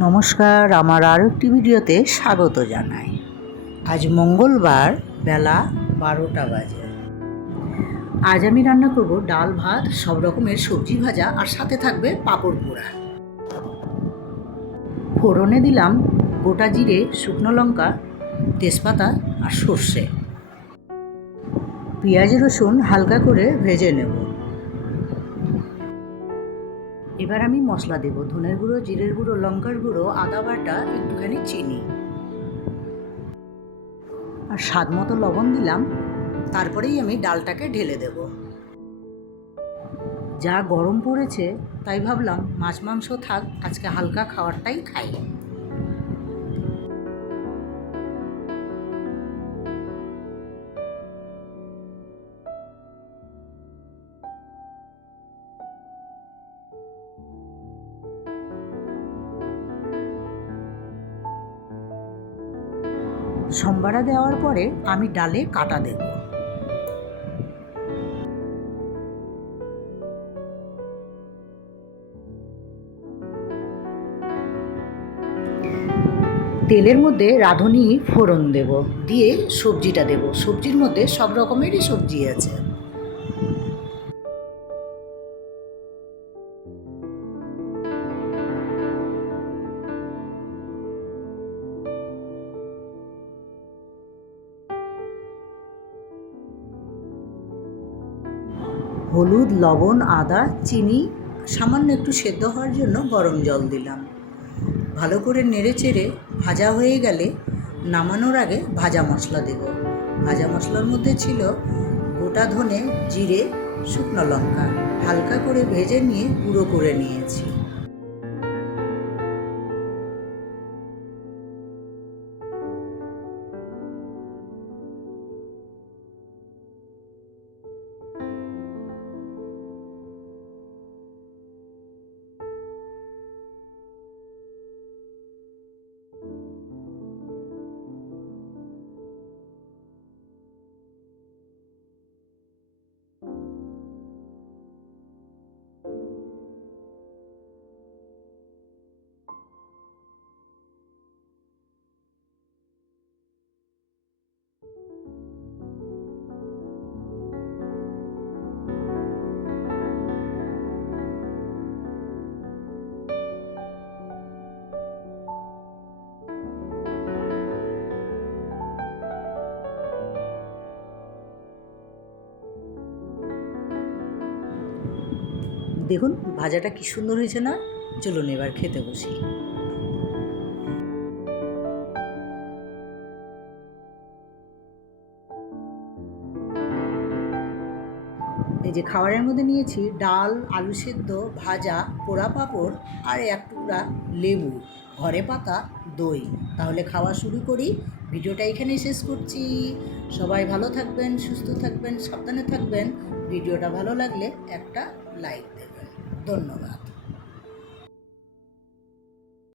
নমস্কার, আমার আরও একটি ভিডিওতে স্বাগত জানাই। আজ মঙ্গলবার, বেলা 12টা বাজে। আজ আমি রান্না করব ডাল ভাত, সব রকমের সবজি ভাজা, আর সাথে থাকবে পাঁপড় পোড়া। ফোড়নে দিলাম গোটা জিরে, শুকনো লঙ্কা, তেজপাতা আর সর্ষে। পেঁয়াজ রসুন হালকা করে ভেজে নেব। এবার আমি মশলা দেব: ধনের গুঁড়ো, জিরের গুঁড়ো, লঙ্কার গুঁড়ো, আদা বাটা, একটুখানি চিনি আর স্বাদ মতো লবণ দিলাম। তারপরেই আমি ডালটাকে ঢেলে দেব। যা গরম পড়েছে তাই ভাবলাম মাছ মাংস থাক, আজকে হালকা খাবারটাই খাই। সম্বারা দেওয়ার পরে আমি ডালে কাটা দেব। তেলের মধ্যে রাঁধুনি ফোড়ন দেব, দিয়ে সবজিটা দেব। সবজির মধ্যে সব রকমেরই সবজি আছে। হলুদ, লবণ, আদা, চিনি, সামান্য একটু সেদ্ধ হওয়ার জন্য গরম জল দিলাম। ভালো করে নেড়ে চেড়ে ভাজা হয়ে গেলে নামানোর আগে ভাজা মশলা দেব। ভাজা মশলার মধ্যে ছিল গোটা ধনে, জিরে, শুকনো লঙ্কা। হালকা করে ভেজে নিয়ে গুঁড়ো করে নিয়েছি। দেখুন ভাজাটা কি সুন্দর হয়েছে না? চলুন এবার খেতে বসি। এই যে খাবারের মধ্যে নিয়েছি ডাল, আলু সেদ্ধ, ভাজা, পোড়া পাঁপড় আর এক টুকরা লেবু, ঘরে পাতা দই। তাহলে খাওয়া শুরু করি। ভিডিওটা এখানেই শেষ করছি। সবাই ভালো থাকবেন, সুস্থ থাকবেন, সাবধানে থাকবেন। ভিডিওটা ভালো লাগলে একটা লাইক দেবেন। ধন্যবাদ।